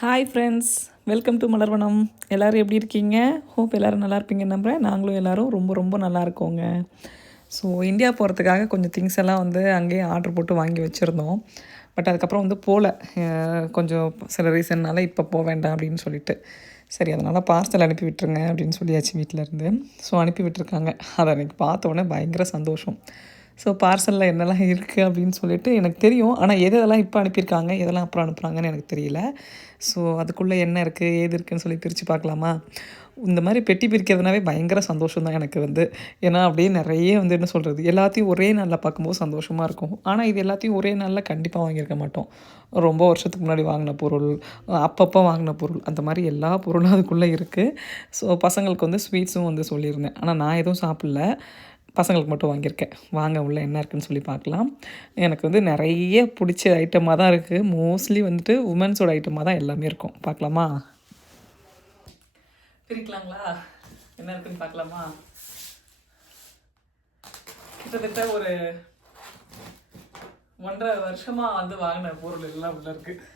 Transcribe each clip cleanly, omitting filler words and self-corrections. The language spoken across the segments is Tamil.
Hi friends, welcome to Malarvanam. எல்லோரும் எப்படி இருக்கீங்க? ஹோப் எல்லோரும் நல்லா இருப்பீங்கன்னு நம்புகிறேன். நாங்களும் எல்லோரும் ரொம்ப ரொம்ப நல்லா இருக்கோங்க. ஸோ இந்தியா போகிறதுக்காக கொஞ்சம் திங்ஸ் எல்லாம் அங்கேயே ஆர்டர் போட்டு வாங்கி வச்சுருந்தோம். பட் அதுக்கப்புறம் போகல. கொஞ்சம் சில ரீசன்னால் இப்போ போக வேண்டாம் அப்படின்னு சொல்லிட்டு, சரி அதனால் பார்சல் அனுப்பி விட்டுருங்க அப்படின்னு சொல்லியாச்சு வீட்டிலேருந்து. ஸோ அனுப்பி விட்டுருக்காங்க. அதை அன்றைக்கி பார்த்த உடனே பயங்கர சந்தோஷம். ஸோ பார்சலில் என்னெல்லாம் இருக்குது அப்படின்னு சொல்லிட்டு எனக்கு தெரியும். ஆனால் எதெல்லாம் இப்போ அனுப்பியிருக்காங்க, எதெல்லாம் அப்புறம் அனுப்புகிறாங்கன்னு எனக்கு தெரியல. ஸோ அதுக்குள்ளே என்ன இருக்குது, ஏது இருக்குதுன்னு சொல்லி பிரித்து பார்க்கலாமா? இந்த மாதிரி பெட்டி பிரிக்கிறதுனாவே பயங்கர சந்தோஷம் தான் எனக்கு. ஏன்னா அப்படியே நிறைய என்ன சொல்கிறது, எல்லாத்தையும் ஒரே நாளில் பார்க்கும்போது சந்தோஷமாக இருக்கும். ஆனால் இது எல்லாத்தையும் ஒரே நாளில் கண்டிப்பாக வாங்கியிருக்க மாட்டோம். ரொம்ப வருஷத்துக்கு முன்னாடி வாங்கின பொருள், அப்பப்போ வாங்கின பொருள், அந்த மாதிரி எல்லா பொருளும் அதுக்குள்ளே இருக்குது. ஸோ பசங்களுக்கு ஸ்வீட்ஸும் சொல்லியிருந்தேன். ஆனால் நான் எதுவும் சாப்பிடல, பசங்களுக்கு மட்டும் வாங்கியிருக்கேன். வாங்க உள்ளே என்ன இருக்குதுன்னு சொல்லி பார்க்கலாம். எனக்கு நிறைய பிடிச்ச ஐட்டமாக தான் இருக்குது. மோஸ்ட்லி உமன்ஸோட ஐட்டமாக தான் எல்லாமே இருக்கும். பார்க்கலாமா? பிரிக்கலாங்களா? என்ன இருக்குன்னு பார்க்கலாமா? கிட்டத்தட்ட ஒரு 1.5 வருஷமாக வாங்கின பொருள் எல்லாம் உள்ள இருக்குது.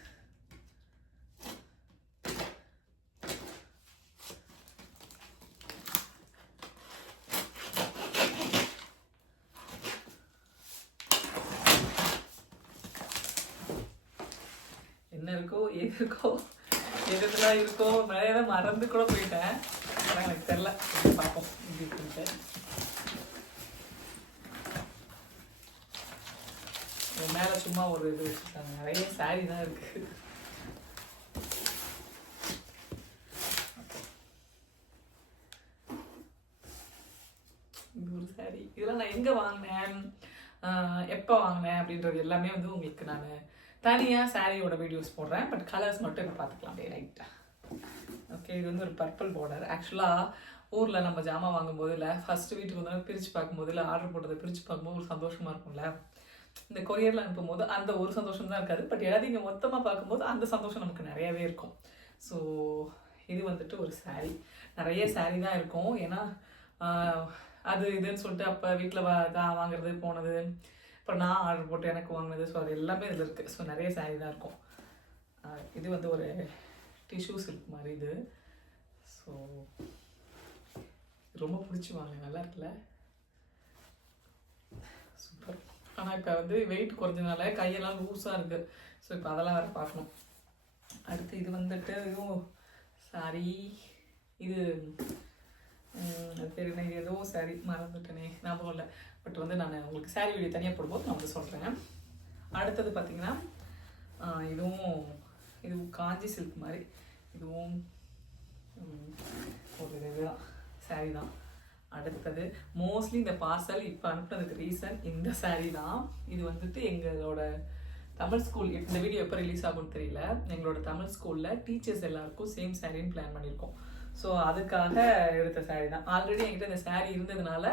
என்ன இருக்கோ ஏது இருக்கோ எதுலாம் இருக்கோ நிறைய மறந்து கூட போயிட்டேன். ஆனால் எனக்கு தெரில, பார்ப்போம் இப்படி இருக்குன்ட்டு. மேலே சும்மா ஒரு இது வச்சுருக்காங்க, நிறைய சாரீ தான் இருக்குது. இது ஒரு சாரீ. இதெல்லாம் நான் எங்கே வாங்கினேன், எப்போ வாங்கினேன் அப்படின்றது எல்லாமே உங்களுக்கு நான் தனியாக சாரியோட வீடியோஸ் போடுறேன். பட் கலர்ஸ் மட்டும் இப்போ பார்த்துக்கலாம் அப்படியே ரைட்டாக. ஓகே, இது ஒரு பர்பிள் பார்டர். ஆக்சுவலாக ஊரில் நம்ம ஜாமான் வாங்கும்போது இல்லை, ஃபஸ்ட்டு வீட்டுக்கு பிரித்து பார்க்கும்போது இல்லை, ஆர்டர் போட்டதை பிரித்து பார்க்கும்போது ஒரு சந்தோஷமாக இருக்கும்ல. இந்த கொரியரில் அனுப்பும்போது அந்த ஒரு சந்தோஷம் தான் இருக்காது. பட் எல்லாத்தையும் இங்கே மொத்தமாக பார்க்கும்போது அந்த சந்தோஷம் நமக்கு நிறையவே இருக்கும். ஸோ இது ஒரு சாரீ. நிறைய சாரீ தான் இருக்கும். ஏன்னா அது இதுன்னு சொல்லிட்டு அப்போ வீட்டில் வாங்குறது போனது, இப்போ நான் ஆர்டர் போட்டு எனக்கு வாங்கினது, ஸோ அது எல்லாமே இதில் இருக்குது. ஸோ நிறைய சாரீ தான் இருக்கும். இது ஒரு டிஷ்யூ சில்க் மாதிரி இது. ஸோ ரொம்ப பிடிச்சி வாங்க, நல்லா இருக்குல்ல, சூப்பர். ஆனால் இப்போ வெயிட் குறைஞ்சதுனால கையெல்லாம் லூஸாக இருக்குது. ஸோ இப்போ அதெல்லாம் வேறு பார்க்கணும். அடுத்து இது இதுவும் சாரி. இது சரி, நான் ஏதோ சாரி மறந்துட்டேனே, ஞாபகம் இல்லை. பட் நான் உங்களுக்கு சாரீ வீடியோ தனியாக போடும்போது நான் சொல்கிறேன். அடுத்தது பார்த்திங்கன்னா இதுவும் காஞ்சி சில்க் மாதிரி. இதுவும் ஒரு இதுதான், சாரீ தான். அடுத்தது மோஸ்ட்லி இந்த பார்சல் இப்போ அனுப்புனதுக்கு ரீசன் இந்த சாரீ தான். இது எங்களோட தமிழ் ஸ்கூல், இந்த வீடியோ எப்போ ரிலீஸ் ஆகும்னு தெரியல, எங்களோட தமிழ் ஸ்கூலில் டீச்சர்ஸ் எல்லாருக்கும் சேம் சாரின்னு பிளான் பண்ணியிருக்கோம். ஸோ அதுக்காக எடுத்த சாரீ தான். ஆல்ரெடி என்கிட்ட இந்த சாரீ இருந்ததுனால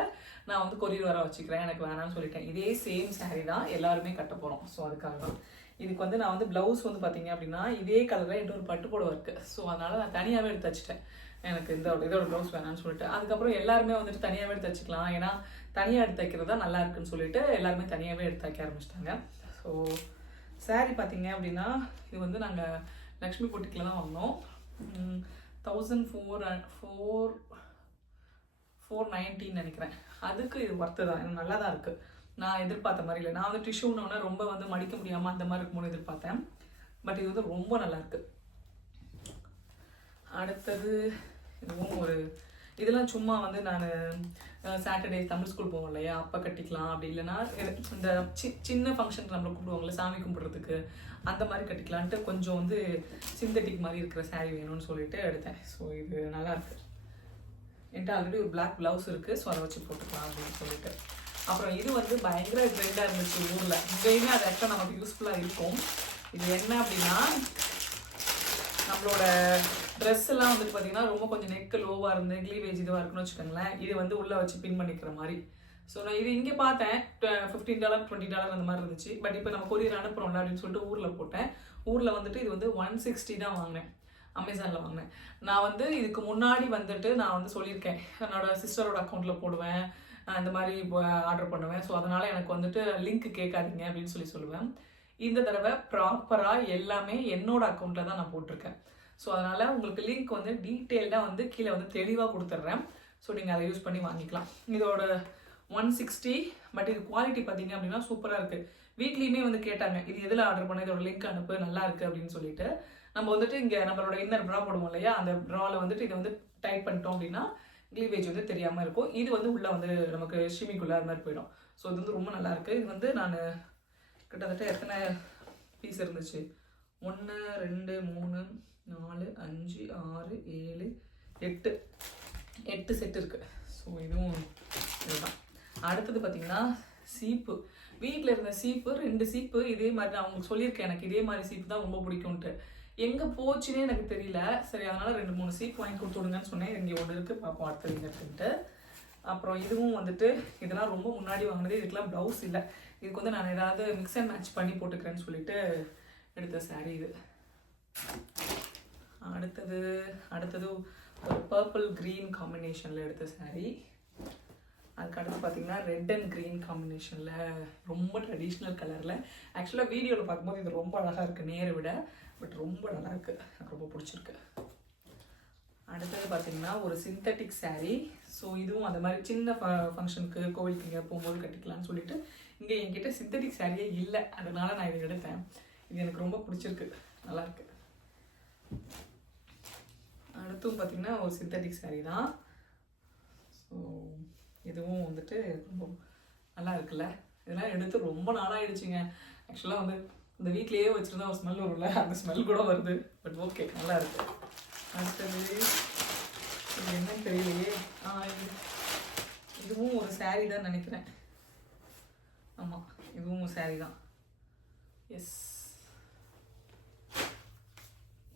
நான் கொரியர் வர வச்சுக்கிறேன், எனக்கு வேணாம்னு சொல்லிட்டேன். இதே சேம் சாரீ தான் எல்லாருமே கட்ட போகிறோம். ஸோ அதுக்காக தான். இதுக்கு நான் ப்ளவுஸ் பார்த்தீங்க அப்படின்னா இதே கலரில் என்கிட்ட ஒரு பட்டு புடவை இருக்குது. ஸோ அதனால் நான் தனியாகவே எடுத்து வச்சுட்டேன். எனக்கு இதோட ப்ளவுஸ் வேணான்னு சொல்லிட்டு. அதுக்கப்புறம் எல்லாருமே தனியாகவே எடுத்து வச்சுக்கலாம், ஏன்னா தனியாக எடுத்து வைக்கிறது தான் நல்லா இருக்குன்னு சொல்லிட்டு எல்லாருமே தனியாகவே எடுத்து வைக்க ஆரம்பிச்சிட்டாங்க. ஸோ சாரீ பார்த்தீங்க அப்படின்னா இது நாங்கள் லக்ஷ்மி பொட்டிக்கில் தான் வாங்கினோம். 1490 நினைக்கிறேன். அதுக்கு இது ஒர்த்து தான், எனக்கு நல்லா தான் இருக்குது. நான் எதிர்பார்த்த மாதிரி இல்லை. நான் டிஷ்யூன்னு ரொம்ப மடிக்க முடியாமல் அந்த மாதிரி இருக்கும்போது எதிர்பார்த்தேன். பட் இது ரொம்ப நல்லா இருக்குது. அடுத்தது இதுவும் இதெல்லாம் சும்மா நான் சாட்டர்டே தமிழ் ஸ்கூல் போவோம் இல்லையா, அப்போ கட்டிக்கலாம். அப்படி இல்லைன்னா இந்த சின்ன ஃபங்க்ஷனுக்கு நம்மளை கூப்பிடுவாங்கள்ல சாமி கும்பிட்றதுக்கு, அந்த மாதிரி கட்டிக்கலான்ட்டு கொஞ்சம் சிந்தட்டிக் மாதிரி இருக்கிற சாரீ வேணும்னு சொல்லிட்டு எடுத்தேன். ஸோ இது நல்லாயிருக்கு. என்கிட்ட ஆல்ரெடி ஒரு பிளாக் ப்ளவுஸ் இருக்குது, ஸோ அதை வச்சு போட்டுக்கலாம் அப்படின்னு சொல்லிட்டு. அப்புறம் இது பயங்கர ட்ரெண்டாக இருந்துச்சு ஊரில். இங்கேயுமே அது ஆக்சுவலாக நமக்கு யூஸ்ஃபுல்லாக இருக்கும். இது என்ன அப்படின்னா, நம்மளோட ட்ரெஸ் எல்லாம் பார்த்தீங்கன்னா ரொம்ப கொஞ்சம் நெக்கு லோவாக இருந்து க்ளீவேஜ் இதுவாக இருக்குன்னு வச்சுக்கோங்களேன். இது உள்ளே வச்சு பின் பண்ணிக்கிற மாதிரி. ஸோ நான் இது இங்கே பார்த்தேன், $15 $20 அந்த மாதிரி இருந்துச்சு. பட் இப்போ நம்ம கொரியர் அனுப்புகிறோம்ல அப்படின்னு சொல்லிட்டு ஊரில் போட்டேன். ஊரில் இது 160 தான் வாங்கினேன், அமேசானில் வாங்கினேன். நான் இதுக்கு முன்னாடி நான் சொல்லியிருக்கேன், என்னோட சிஸ்டரோட அக்கௌண்ட்டில் போடுவேன், இந்த மாதிரி ஆர்டர் பண்ணுவேன். ஸோ அதனால் எனக்கு லிங்க் கேட்காதீங்க அப்படின்னு சொல்லுவேன். இந்த தடவை ப்ராப்பராக எல்லாமே என்னோட அக்கௌண்ட்டில் தான் நான் போட்டிருக்கேன். ஸோ அதனால் உங்களுக்கு லிங்க் வந்து டீட்டெயில்டாக வந்து கீழே வந்து தெளிவாக கொடுத்துட்றேன். ஸோ நீங்கள் அதை யூஸ் பண்ணி வாங்கிக்கலாம். இதோட 160, பட் இது குவாலிட்டி பார்த்தீங்க அப்படின்னா சூப்பராக இருக்குது. வீட்லேயுமே வந்து கேட்டாங்க, இது எதில் ஆர்டர் பண்ண, இதோட லிங்க் அனுப்பு, நல்லா இருக்குது அப்படின்னு சொல்லிட்டு. நம்ம வந்துட்டு இங்கே நம்மளோட இன்னர் ப்ரா போடுவோம் இல்லையா, அந்த ப்ராவில் வந்துட்டு இதை வந்து டைட் பண்ணிட்டோம் அப்படின்னா க்ளீவேஜ் வந்து தெரியாமல் இருக்கும். இது வந்து உள்ளே வந்து நமக்கு ஷிமிக்குள்ளே அது மாதிரி போயிடும். ஸோ இது வந்து ரொம்ப நல்லாயிருக்கு. இது வந்து நான் கிட்டத்தட்ட எத்தனை பீஸ் இருந்துச்சு, 1 2 3 4 5 6 7 8 செட் இருக்குது. ஸோ இதுவும் இதுதான். அடுத்தது பார்த்தீங்கன்னா சீப்பு. வீட்டில் இருந்த சீப்பு 2 சீப்பு இதே மாதிரி நான் உங்களுக்கு சொல்லியிருக்கேன், எனக்கு இதே மாதிரி சீப்பு தான் ரொம்ப பிடிக்கும்ன்ட்டு. எங்கே போச்சுன்னே எனக்கு தெரியல. சரி, அதனால் 2 3 சீப்பு வாங்கி கொடுத்து விடுங்கன்னு சொன்னேன். இங்கே ஒன்று இருக்குது, பார்ப்போம் அடுத்தது இங்கே இருக்குன்ட்டு. அப்புறம் இதுவும் வந்துட்டு இதெல்லாம் ரொம்ப முன்னாடி வாங்கினது. இதுக்கெலாம் ப்ளவுஸ் இல்லை. இதுக்கு வந்து நான் ஏதாவது மிக்ஸ் அண்ட் மேட்ச் பண்ணி போட்டுக்கிறேன்னு சொல்லிட்டு எடுத்த சாரீ இது. அடுத்தது ஒரு பர்பிள் க்ரீன் காம்பினேஷனில் எடுத்த சாரீ. அதுக்கு அடுத்து பார்த்தீங்கன்னா ரெட் அண்ட் க்ரீன் காம்பினேஷனில் ரொம்ப ட்ரெடிஷ்னல் கலரில். ஆக்சுவலாக வீடியோவில் பார்க்கும்போது இது ரொம்ப அழகாக இருக்குது நேரை விட, பட் ரொம்ப நல்லா இருக்குது, எனக்கு ரொம்ப பிடிச்சிருக்கு. அடுத்தது பார்த்தீங்கன்னா ஒரு சிந்தட்டிக் சாரீ. ஸோ இதுவும் அந்த மாதிரி சின்ன ஃபங்க்ஷனுக்கு கோவிலுக்கு இங்கே போகும்போது கட்டிக்கலாம்னு சொல்லிட்டு இங்கே என்கிட்ட சிந்தட்டிக் சாரியே இல்லை, அதனால நான் இதை எடுத்தேன். இது எனக்கு ரொம்ப பிடிச்சிருக்கு, நல்லாயிருக்கு. அடுத்தும் பார்த்திங்கன்னா ஒரு சிந்தட்டிக் சாரீ தான். ஸோ இதுவும் வந்துட்டு ரொம்ப நல்லா இருக்குல்ல. இதெல்லாம் எடுத்து ரொம்ப நாளாகிடுச்சிங்க. ஆக்சுவலாக வந்து இந்த வீட்லேயே வச்சுருந்தா ஒரு ஸ்மெல் வரும்ல, அந்த ஸ்மெல் கூட வருது. பட் ஓகே, நல்லா இருக்கு. அடுத்தது இது என்னன்னு தெரியலையே. இதுவும் ஒரு சாரீ தான் நினைக்கிறேன். ஆமாம், இதுவும் ஒரு சாரீ தான். எஸ்,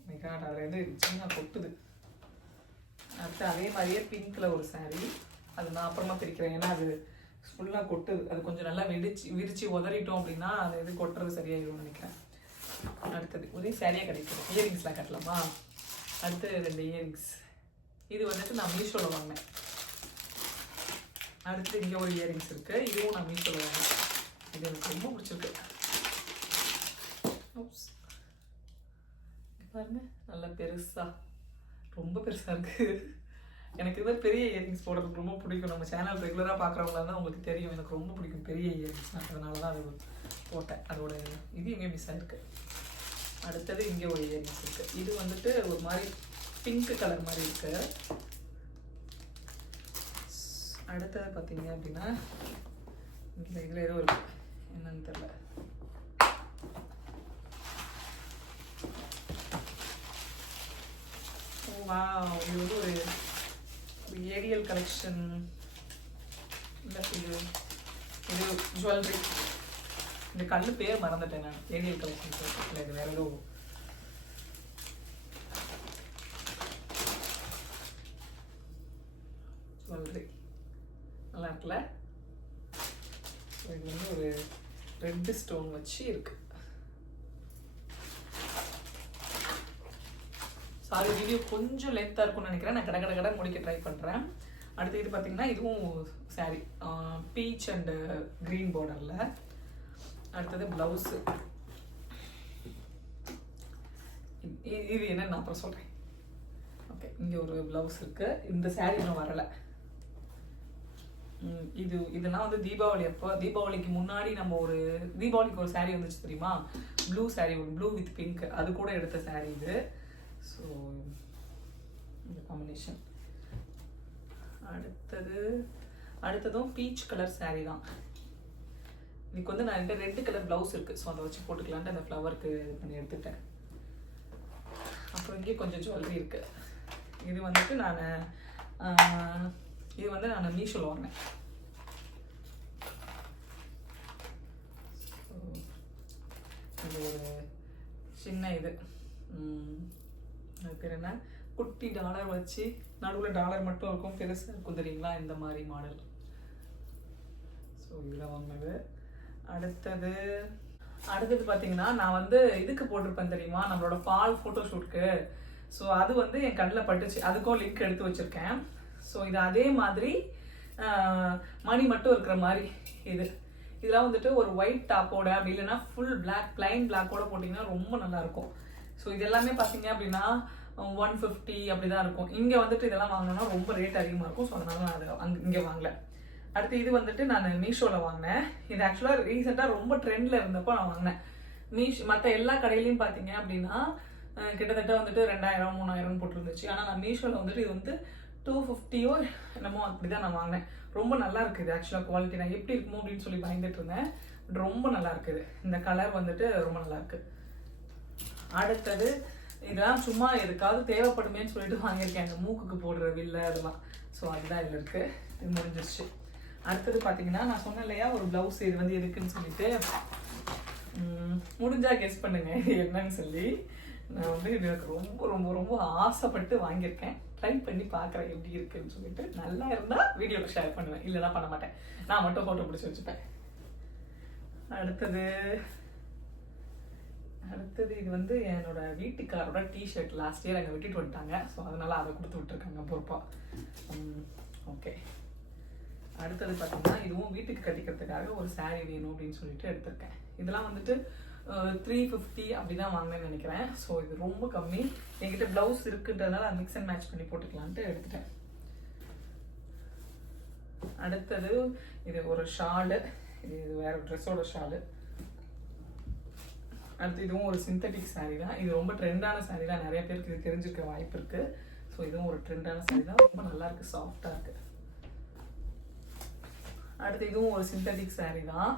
மிகாட் அதில் வந்து சின்ன கொட்டுது. அடுத்து அதே மாதிரியே பிங்க்கில் ஒரு சாரீ. அது நான் அப்புறமா பிரிக்கிறேன், ஏன்னா அது ஃபுல்லாக கொட்டுது. அது கொஞ்சம் நல்லா விரிச்சு உதறிட்டோம் அப்படின்னா அது இது கொட்டுறது சரியாயிடும்னு நினைக்கிறேன். அடுத்தது ஒரே சாரியாக கிடைக்கும். இயரிங்ஸ்லாம் கட்டலாமா? அடுத்து 2 இயரிங்ஸ். இது வந்துட்டு நான் மீஷோவில் வாங்கினேன். அடுத்து இங்கே ஒரு இயரிங்ஸ் இருக்குது. இதுவும் நான் மீஷோவில் வாங்கினேன். இது எனக்கு ரொம்ப பிடிச்சிருக்கு. பாருங்க, நல்லா பெருசாக, ரொம்ப பெருசாக இருக்குது. எனக்கு இது பெரிய இயரிங்ஸ் போடுறதுக்கு ரொம்ப பிடிக்கும். நம்ம சேனல் ரெகுலராக பார்க்குறவங்களா தான் உங்களுக்கு தெரியும், எனக்கு ரொம்ப பிடிக்கும் பெரிய இயரிங்ஸ். அதனால தான் அது போட்டேன். அதோட இது எங்கே மிஸ் ஆகிருக்கு. அடுத்தது இங்கே ஒரு இயரிங்ஸ் இருக்குது. இது வந்துட்டு ஒரு மாதிரி பிங்க் கலர் மாதிரி இருக்குது. அடுத்தது பார்த்தீங்க அப்படின்னா இதில் ஏதோ இருக்குது, என்னன்னு தெரியல. இது வந்து ஒரு ஏரியல் கலெக்ஷன் இல்லை, இது ஜுவல்லரி. இந்த கல் பேர் மறந்துட்டேன் நான். ஏரியல் கலெக்ஷன் இல்லை, இது வேற ஏதோ ஜுவல்லரி. நல்லா இருக்குல்ல. இது வந்து ஒரு ரெட் ஸ்டோன் வச்சு இருக்கு. சாரி, வீடியோ கொஞ்சம் லென்த்தாக இருக்கும்னு நினைக்கிறேன். நான் கடை முடிக்க ட்ரை பண்ணுறேன். அடுத்து இது பார்த்தீங்கன்னா இதுவும் சாரி, பீச் அண்டு க்ரீன் பார்டரில். அடுத்தது ப்ளவுஸு. இது என்ன நான் அப்புறம் சொல்கிறேன். ஓகே, இங்கே ஒரு ப்ளவுஸ் இருக்குது. இந்த சாரி இன்னும் வரலை. இதெல்லாம் வந்து தீபாவளி அப்போ, தீபாவளிக்கு முன்னாடி நம்ம ஒரு தீபாவளிக்கு ஒரு சாரீ வந்துச்சு தெரியுமா, ப்ளூ சாரீ, ஒரு ப்ளூ வித் பிங்க், அது கூட எடுத்த சாரீ இது. ஸோ இந்த காம்பினேஷன். அடுத்ததும் பீச் கலர் சாரீ தான். இதுக்கு வந்து நான் என்கிட்ட ரெட் கலர் ப்ளவுஸ் இருக்குது. ஸோ அதை வச்சு போட்டுக்கலான்ட்டு அந்த ஃப்ளவருக்கு இது பண்ணி எடுத்துட்டேன். அப்புறம் இங்கே கொஞ்சம் ஜுவல்லரி இருக்குது. இது வந்துட்டு நான் மீஷோவில் வாங்கினேன். இது ஒரு சின்ன இது, அது பேர் என்ன, குட்டி டாலர் வச்சு நடுவில் டாலர் மட்டும் இருக்கும், பெருசாக இருக்கும் தெரியுங்களா, இந்த மாதிரி மாடல். ஸோ இதில் வாங்கினது. அடுத்தது பார்த்தீங்கன்னா நான் வந்து இதுக்கு போட்டிருப்பேன் தெரியுமா, நம்மளோட ஃபால் ஃபோட்டோஷூட்க்கு. ஸோ அது வந்து என் கண்ணில் பட்டுச்சு, அதுக்கும் லிங்க் எடுத்து வச்சுருக்கேன். ஸோ இது அதே மாதிரி மணி மட்டும் இருக்கிற மாதிரி இதெல்லாம் வந்துட்டு ஒரு ஒயிட் டாப்போட அப்படி இல்லைன்னா ஃபுல் பிளாக் பிளைன் பிளாக்கோட போட்டிங்கன்னா ரொம்ப நல்லாயிருக்கும். ஸோ இது எல்லாமே பார்த்தீங்க அப்படின்னா 150 அப்படிதான் இருக்கும். இங்கே வந்துட்டு இதெல்லாம் வாங்கினோம்னா ரொம்ப ரேட் அதிகமாக இருக்கும். ஸோ அதனால நான் அதை இங்கே வாங்கல. அடுத்து இது வந்துட்டு நான் மீஷோவில் வாங்கினேன். இது ஆக்சுவலாக ரீசெண்டாக ரொம்ப ட்ரெண்டில் இருந்தப்போ நான் வாங்கினேன். மற்ற எல்லா கடையிலையும் பார்த்தீங்க அப்படின்னா கிட்டத்தட்ட வந்துட்டு 2000 3000 போட்டுருந்துச்சு. ஆனால் நான் மீஷோவில் வந்துட்டு இது வந்து 250 என்னமோ அப்படி தான் நான் வாங்கினேன். ரொம்ப நல்லா இருக்குது ஆக்சுவலாக குவாலிட்டி. நான் எப்படி இருக்குமோ அப்படின்னு சொல்லி பயந்துட்டு இருந்தேன். பட் ரொம்ப நல்லா இருக்குது. இந்த கலர் வந்துட்டு ரொம்ப நல்லா இருக்கு. அடுத்தது இதெல்லாம் சும்மா எதுக்காவது தேவைப்படுமேன்னு சொல்லிட்டு வாங்கியிருக்கேன். அந்த மூக்குக்கு போடுற வில்ல அதெல்லாம். ஸோ அதுதான் இதில் இருக்குது. இது முடிஞ்சிருச்சு. அடுத்தது பார்த்தீங்கன்னா நான் சொன்னேன் இல்லையா ஒரு ப்ளவுஸ் இது வந்து எதுக்குன்னு சொல்லிட்டு முடிஞ்சா கெஸ் பண்ணுங்க இது என்னன்னு சொல்லி. நான் வந்து இது எனக்கு ரொம்ப ரொம்ப ரொம்ப ஆசைப்பட்டு வாங்கியிருக்கேன். ட்ரை பண்ணி பார்க்குறேன் எப்படி இருக்குன்னு சொல்லிட்டு. நல்லா இருந்தால் வீடியோவில் ஷேர் பண்ணுவேன், இல்லைனா பண்ண மாட்டேன். நான் மட்டும் ஃபோட்டோ பிடிச்சி வச்சுப்பேன். அடுத்தது இது வந்து என்னோட வீட்டுக்காரோட டிஷர்ட் லாஸ்ட் இயர் அங்கே விட்டுட்டு வந்துட்டாங்க. ஸோ அதனால அதை கொடுத்து விட்டுருக்காங்க பொறுப்பா. ஓகே. அடுத்தது பார்த்தீங்கன்னா இதுவும் வீட்டுக்கு கட்டிக்கிறதுக்காக ஒரு சாரீ வேணும் அப்படின்னு சொல்லிட்டு எடுத்திருக்கேன். இதெல்லாம் வந்துட்டு 350 அப்படி தான் வாங்கினேன்னு நினைக்கிறேன். ஸோ இது ரொம்ப கம்மி. என்கிட்ட ப்ளவுஸ் இருக்குன்றதுனால மிக்ஸ் அண்ட் மேட்ச் பண்ணி போட்டுக்கலான்ட்டு எடுத்துட்டேன். அடுத்தது இது ஒரு ஷாலு. இது வேற ட்ரெஸ்ஸோட ஷாலு. அடுத்து இதுவும் ஒரு சிந்தட்டிக் சாரீ தான். இது ரொம்ப ட்ரெண்டான சாரீ தான். நிறைய பேருக்கு இது தெரிஞ்சிருக்க வாய்ப்பு இருக்கு. ஸோ இதுவும் ஒரு ட்ரெண்டான சாரீ தான். ரொம்ப நல்லா இருக்கு, சாஃப்டா இருக்கு. அடுத்து இதுவும் ஒரு சிந்தட்டிக் சாரீ தான்.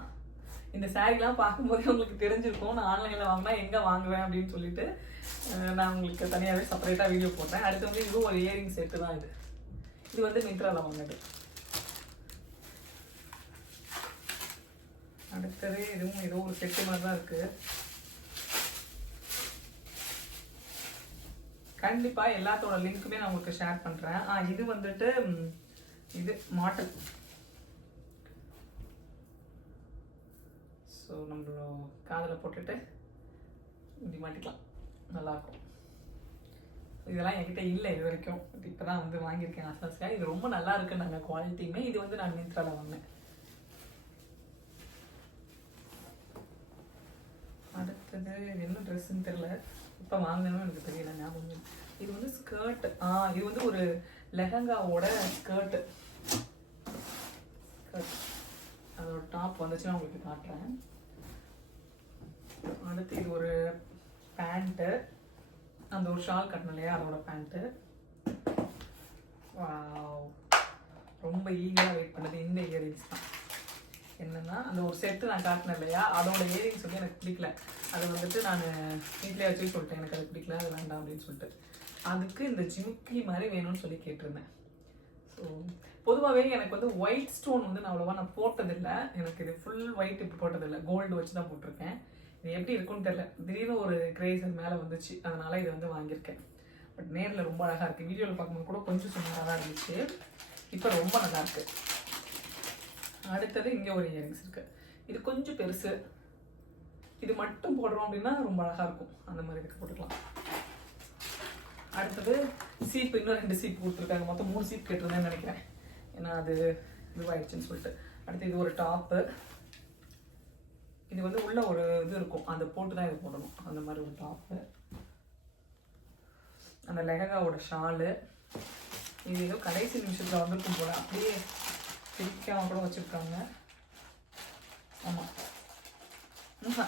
இந்த சாரீலாம் பார்க்கும்போதே உங்களுக்கு தெரிஞ்சிருக்கும் நான் ஆன்லைனில் வாங்கினா எங்கே வாங்குவேன் அப்படின்னு சொல்லிட்டு. நான் உங்களுக்கு தனியாகவே செப்பரேட்டாக வீடியோ போடுறேன். அடுத்து வந்து இதுவும் ஒரு இயரிங் செட்டு தான். இது வந்து மிந்த்ராவில் வாங்கினது. அடுத்தது இதுவும் ஏதோ ஒரு செட்டு மாதிரி தான் இருக்குது. கண்டிப்பாக எல்லாத்தோட லிங்க்குமே நான் உங்களுக்கு ஷேர் பண்ணுறேன். இது வந்துட்டு இது மாட்டல். ஸோ நம்ம காதில் போட்டுட்டு இப்படி மாட்டிக்கலாம், நல்லாயிருக்கும். இதெல்லாம் என்கிட்ட இல்லை இது வரைக்கும். இப்போ தான் வந்து வாங்கியிருக்கேன் ஆசாசியாக. இது ரொம்ப நல்லா இருக்கு நாங்கள் குவாலிட்டியுமே. இது வந்து நான் மிந்த்ராவில் வாங்கினேன். அடுத்தது என்ன ட்ரெஸ்ஸுன்னு தெரியல, இப்போ வாங்கினோம் எனக்கு தெரியல, ஞாபகம். இது வந்து ஸ்கர்ட். இது வந்து ஒரு லெஹங்காவோட ஸ்கர்ட்டு. அதோட டாப் வந்துச்சுன்னா உங்களுக்கு காட்டுறேன். அடுத்து இது ஒரு பேண்ட்டு. அந்த ஒரு ஷால் கட்டணும் இல்லையா, அதோட பேண்ட்டு. ரொம்ப ஈகராக வெயிட் பண்ணது இந்த இயரிங்ஸ் தான். என்னன்னா அந்த ஒரு செட்டு நான் காட்டினேன் இல்லையா, அதோட இயரிங்ஸ் வந்து எனக்கு பிடிக்கல. அதை வந்துட்டு நான் வீட்டிலே வச்சு சொல்லிட்டேன், எனக்கு அது பிடிக்கல, அது வேண்டாம் அப்படின்னு சொல்லிட்டு. அதுக்கு இந்த ஜிமிக்கி மாதிரி வேணும்னு சொல்லி கேட்டிருந்தேன். ஸோ பொதுவாகவே எனக்கு வந்து ஒயிட் ஸ்டோன் வந்து நான் அவ்வளோவா நான் போட்டதில்லை. எனக்கு இது ஃபுல் ஒயிட் இப்படி போட்டதில்லை, கோல்டு வச்சு தான் போட்டிருக்கேன். இது எப்படி இருக்குன்னு தெரியல, திடீர்னு ஒரு கிரேஸ் அது மேலே வந்துச்சு, அதனால இதை வந்து வாங்கியிருக்கேன். பட் நேரில் ரொம்ப அழகாக இருக்குது. வீடியோவில் பார்க்கும்போது கூட கொஞ்சம் சுமாராக தான் இருந்துச்சு, இப்போ ரொம்ப நல்லா இருக்கு. அடுத்தது இங்கே ஒரு இயரிங்ஸ் இருக்குது. இது கொஞ்சம் பெருசு. இது மட்டும் போடுறோம் அப்படின்னா ரொம்ப அழகாக இருக்கும். அந்த மாதிரி இதுக்கு போட்டுக்கலாம். அடுத்தது சீப்பு. இன்னும் 2 சீப்பு கொடுத்துருக்காங்க. மொத்தம் 3 சீப் கேட்டிருந்தேன்னு நினைக்கிறேன், ஏன்னா அது இதுவாயிடுச்சுன்னு சொல்லிட்டு. அடுத்து இது ஒரு டாப்பு. இது வந்து உள்ள ஒரு இது இருக்கும், அந்த போட்டு தான் இது போடணும். அந்த மாதிரி ஒரு டாப்பு. அந்த லெஹங்காவோட ஷாலு. இது ஏதோ கடைசி நிமிஷத்தில் வந்திருக்கும் போல, அப்படியே பிரிக்காம கூட வச்சுருக்காங்க. ஆமாம்,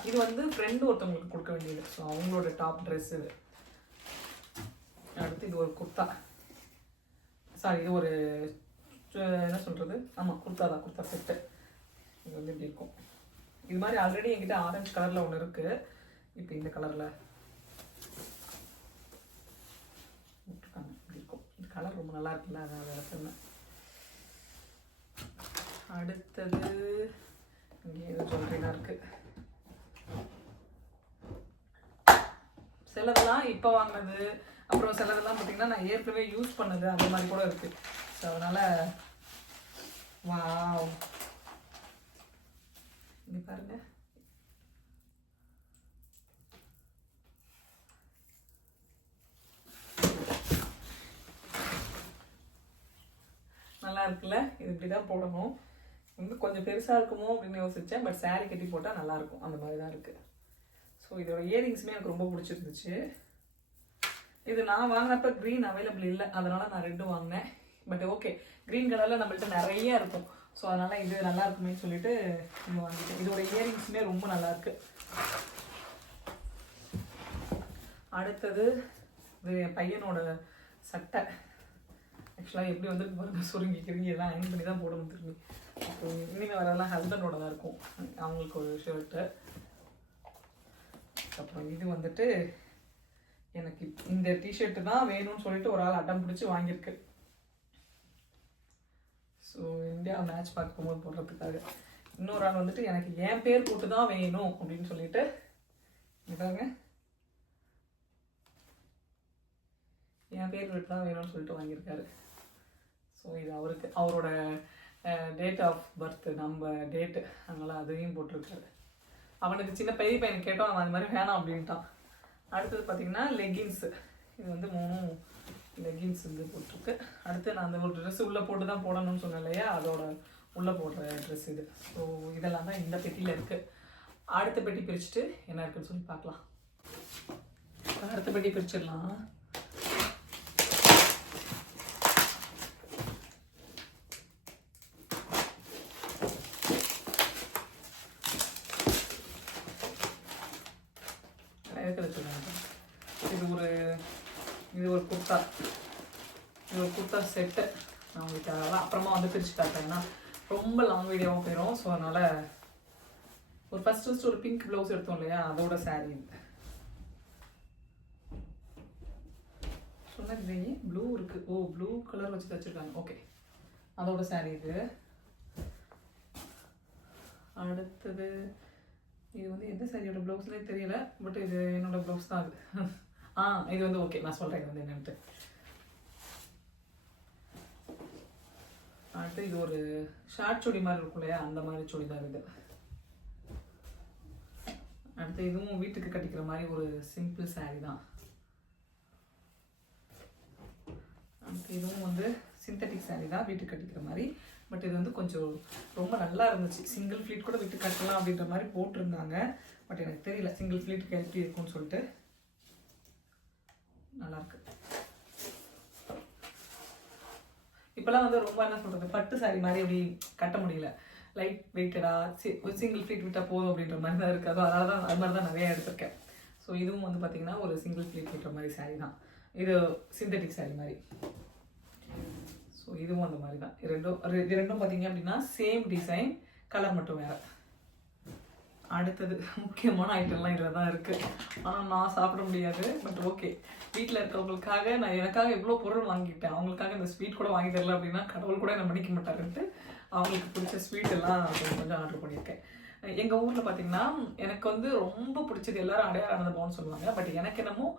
இது வந்து ஃப்ரெண்டு ஒருத்தவங்களுக்கு கொடுக்க வேண்டியது. ஸோ அவங்களோட டாப் ட்ரெஸ் இது. அடுத்து இது ஒரு குர்த்தா. சாரி, இது ஒரு என்ன சொல்கிறது, ஆமாம் குர்த்தா தான், குர்த்தா செட்டு. இது வந்து இப்படி இருக்கும். இது மாதிரி ஆல்ரெடி என்கிட்ட ஆரஞ்சு கலரில் ஒன்று இருக்குது. இப்போ இந்த கலரில் விட்டுருக்காங்க. இப்படி இருக்கும். இந்த கலர் ரொம்ப நல்லா இருக்குல்ல, அதான் வேறு சொன்னேன். அடுத்தது இங்கே ஏதோ சொல்கிறீங்களா இருக்குது. சிலதெல்லாம் இப்போ வாங்கினது, அப்புறம் சிலதெல்லாம் பார்த்தீங்கன்னா நான் ஏற்கனவே யூஸ் பண்ணது, அந்த மாதிரி கூட இருக்குது. ஸோ அதனால் வாவ், இங்கே பாருங்க. நல்லா இருக்குல்ல, இது இப்படி தான் போடணும். வந்து கொஞ்சம் பெருசாக இருக்குமோ அப்படின்னு யோசித்தேன். பட் saree கட்டி போட்டால் நல்லாயிருக்கும், அந்த மாதிரி தான் இருக்குது. ஸோ இதோட இயரிங்ஸுமே எனக்கு ரொம்ப பிடிச்சிருந்துச்சு. இது நான் வாங்கினப்ப க்ரீன் அவைலபிள் இல்லை, அதனால் நான் ரெட்டும் வாங்கினேன். பட் ஓகே, க்ரீன் கலரில் நம்மள்ட்ட நிறைய இருக்கும். ஸோ அதனால் இது நல்லா இருக்குமே சொல்லிட்டு இது வாங்கிட்டேன். இதோட இயரிங்ஸுமே ரொம்ப நல்லாயிருக்கு. அடுத்தது இது என் பையனோட சட்டை. ஆக்சுவலாக எப்படி வந்து பாருங்க, சுருங்கி கிருங்கி எல்லாம் அயன் பண்ணி தான் போடணும் திரும்பி. அப்புறம் இனிமேல் வரதெல்லாம் ஹஸ்பண்டோட தான் இருக்கும். அவங்களுக்கு ஒரு ஷர்ட்டு. அப்புறம் இது வந்துட்டு எனக்கு இந்த டிஷர்ட்டு தான் வேணும்னு சொல்லிட்டு ஒரு ஆள் அடம் பிடிச்சி வாங்கியிருக்கு. ஸோ இந்தியா மேட்ச் பார்க்கும்போது போடுறதுக்காக. இன்னொரு ஆள் வந்துட்டு எனக்கு என் பேர் போட்டு தான் வேணும் அப்படின்னு சொல்லிட்டு இதாங்க என் பேர் போட்டு தான் வேணும்னு சொல்லிட்டு வாங்கியிருக்காரு. ஸோ இது அவருக்கு அவரோட டேட் ஆஃப் பர்த், நம்ம டேட்டு, அதனால் அதையும் போட்டிருக்காரு. அவனுக்கு சின்ன பெரிய பையன் கேட்டோம், அவன் அது மாதிரி வேணாம் அப்படின்ட்டான். அடுத்தது பார்த்திங்கன்னா லெகின்ஸு. இது வந்து 3 லெகின்ஸ் வந்து போட்டிருக்கு. அடுத்து நான் அந்த ஒரு ட்ரெஸ் உள்ளே போட்டு தான் போடணும்னு சொன்னேன் இல்லையா, அதோட உள்ளே போடுற ட்ரெஸ் இது. ஸோ இதெல்லாம் தான் இந்த பெட்டியில் இருக்குது. அடுத்த பெட்டி பிரிச்சுட்டு என்ன இருக்குன்னு சொல்லி பார்க்கலாம். அடுத்த பெட்டி பிரிச்சிடலாம். இது ஒரு குர்த்தா. இது ஒரு குர்த்தா செட்டு. நான் உங்களுக்கு அதெல்லாம் அப்புறமா வந்து பிரித்து காட்டுறேன், ஏன்னா ரொம்ப லாங் வீடியோவாக போயிடும். ஸோ அதனால் ஒரு ஃபஸ்ட்டு ஒரு பிங்க் ப்ளவுஸ் எடுத்தோம் இல்லையா, அதோட சாரீ சொன்னது ப்ளூ இருக்குது. ஓ, ப்ளூ கலர் வச்சு தச்சுருக்காங்க. ஓகே, அதோட சாரீ இது. அடுத்தது இது வந்து எந்த சாரியோட ப்ளவுஸ்னே தெரியல, பட் இது என்னோடய ப்ளவுஸ் தான் அது. இது வந்து ஓகே, நான் சொல்கிறேன் இது வந்து என்னன்ட்டு. அடுத்து இது ஒரு ஷார்ட் சுடி மாதிரி இருக்கும் இல்லையா, அந்த மாதிரி சுடிதார் இது. அடுத்து இதுவும் வீட்டுக்கு கட்டிக்கிற மாதிரி ஒரு சிம்பிள் சாரீ தான். அடுத்து இதுவும் வந்து சிந்தட்டிக் சாரீ தான், வீட்டுக்கு கட்டிக்கிற மாதிரி. பட் இது வந்து கொஞ்சம் ரொம்ப நல்லா இருந்துச்சு. சிங்கிள் ஃப்ளீட் கூட வீட்டுக்கு கட்டலாம் அப்படின்ற மாதிரி போட்டிருந்தாங்க. பட் எனக்கு தெரியல சிங்கிள் ஃப்ளீட்டுக்கு எப்படி இருக்கும்னு சொல்லிட்டு. நல்லாயிருக்கு. இப்போலாம் வந்து ரொம்ப என்ன சொல்கிறது, பட்டு சாரி மாதிரி அப்படி கட்ட முடியல. லைட் வெயிட்டடாக ஒரு சிங்கிள் ஃப்ளீட் விட்டால் போதும் அப்படின்ற மாதிரி தான் இருக்குது. அதனால தான் அது மாதிரி தான் நிறையா எடுத்திருக்கேன். ஸோ இதுவும் வந்து பார்த்திங்கன்னா ஒரு சிங்கிள் ஃப்ளீட் விட்டுற மாதிரி சாரீ தான். இது சிந்தட்டிக் சாரீ மாதிரி. ஸோ இதுவும் அந்த மாதிரி தான். இது ரெண்டும் பார்த்திங்க அப்படின்னா சேம் டிசைன், கலர் மட்டும் வேறு. அடுத்தது முக்கியமான ஐட்டம்லாம் இதில் தான் இருக்குது. ஆனால் நான் சாப்பிட முடியாது. பட் ஓகே, வீட்டில் இருக்கிறவங்களுக்காக நான் எனக்காக எவ்வளோ பொருள் வாங்கிட்டேன். அவங்களுக்காக இந்த ஸ்வீட் கூட வாங்கி தரல அப்படின்னா கடவுள் கூட என்ன மன்னிக்க மாட்டாருன்ட்டு அவங்களுக்கு பிடிச்ச ஸ்வீட் எல்லாம் கொஞ்சம் ஆர்டர் பண்ணியிருக்கேன். எங்கள் ஊரில் பார்த்திங்கன்னா எனக்கு வந்து ரொம்ப பிடிச்சது எல்லோரும் அடையாள அனுபவம்னு சொல்லுவாங்க. பட் எனக்கு என்னமோ